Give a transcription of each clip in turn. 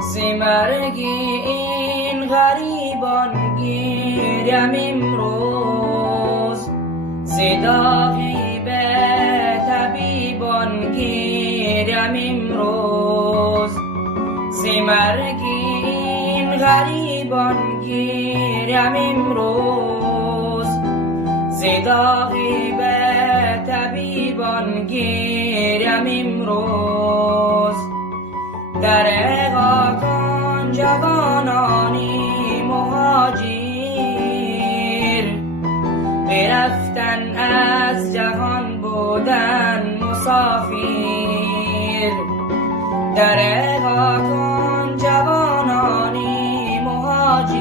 ز مرگی این غریبان گیرم امروز، ز داغی به طبیبان گیرم امروز. ز مرگی این غریبان گیرم امروز، ز داغی به طبیبان گیرم امروز. در اغاکان جوانانی مهاجر، برفتن از جهان بودن مسافر. در اغاکان جوانانی مهاجر،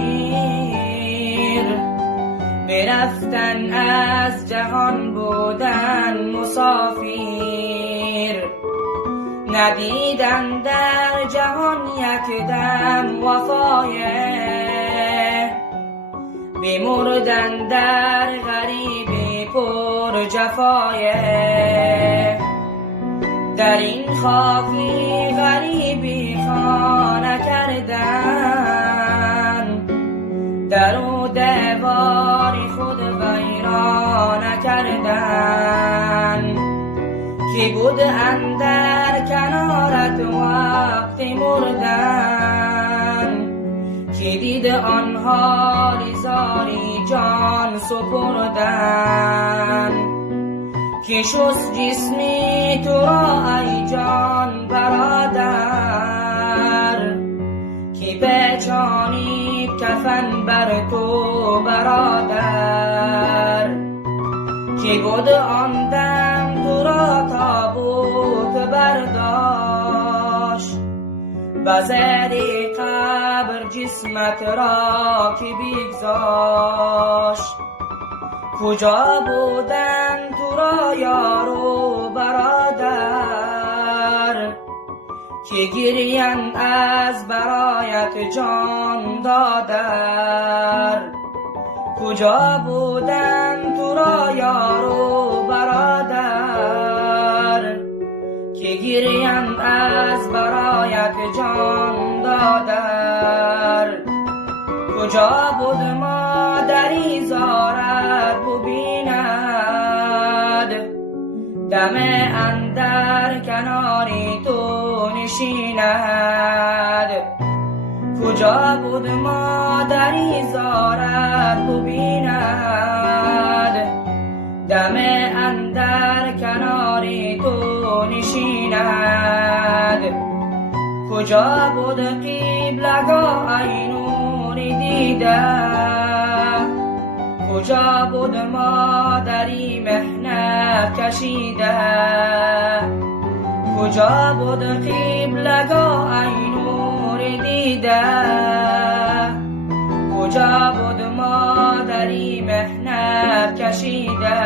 برفتن از جهان بودن مسافر. ندیدن در جهان یک دم وفایه، بمردن در غریبی پر جفایه. در این خاکی غریبی خانه کردن، در او دیوار خود ویرانه کردن. کی بود اندر کنارت وقت مردن، کی دید آنها زاری جان سپردن. کی شست جسمی تو را ای جان برادر، کی پیچانید کفن بر تو برادر. کی بود آن دم تو را تابوت برداشت، بزد قبر جسمت را کی بگذاشت. کجا بودن تو را یار و برادر، که گریان از برایت جان دادر. کجا بودن تو را یار و برادر، که گریان از برایت جان دادر. کجا بود مادری زارت ببیند، دم اندر کناری تو نشیند. کجا بود مادری زارت ببیند، دم اندر کناری تو نشیند. کجا بود قبلگاه ای نور دیده، کجا بود مادری محنت کشیده. کجا بود قبلگاه ای نور دیده، کجا بود مادری محنت کشیده.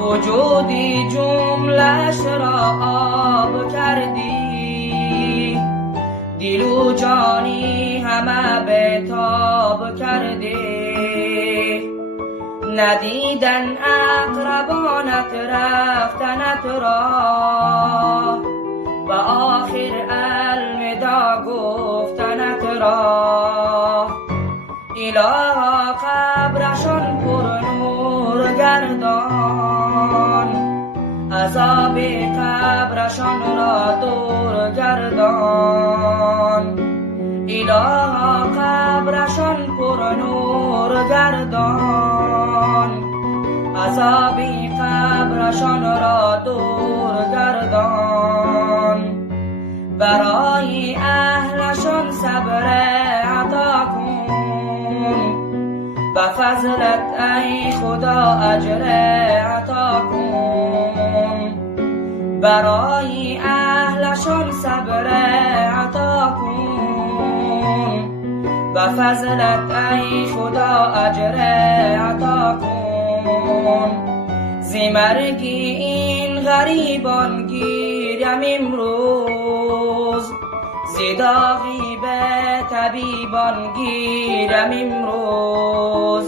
وجودی جملش را آب کردی، دل و جانی همه به تاب کردی. ندیدن اقربانت رفتنت را، و آخر الوداع گفتنت را. الها قبرشان پر نور گردان، عذاب قبرشان را دور گردان. الها قبرشان پر نور گردان، عذاب قبرشان را دور گردان. برای اهلشان صبر عطا کن، به فضلت ای خدا اجر عطا کن. برای اهلشان صبر عطا کن، به فضلت ای خدا اجر عطا کن. ز مرگی این غریبان گیرم امروز، ز داغی به طبیبان گیرم امروز.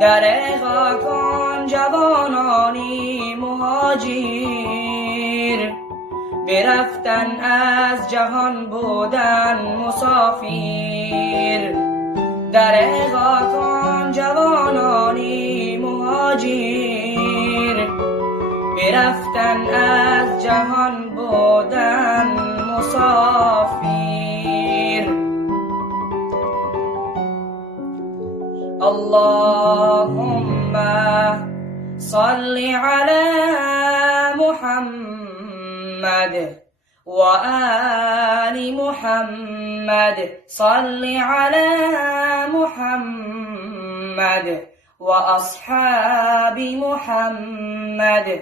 در اغاکان جوانانی مهاجر، برفتن از جهان بودن مسافر، در غاکان جوانانی مهاجر، برفتن از جهان بودن مسافر. اللهم صل على محمد وآل محمد، صل على محمد وأصحاب محمد.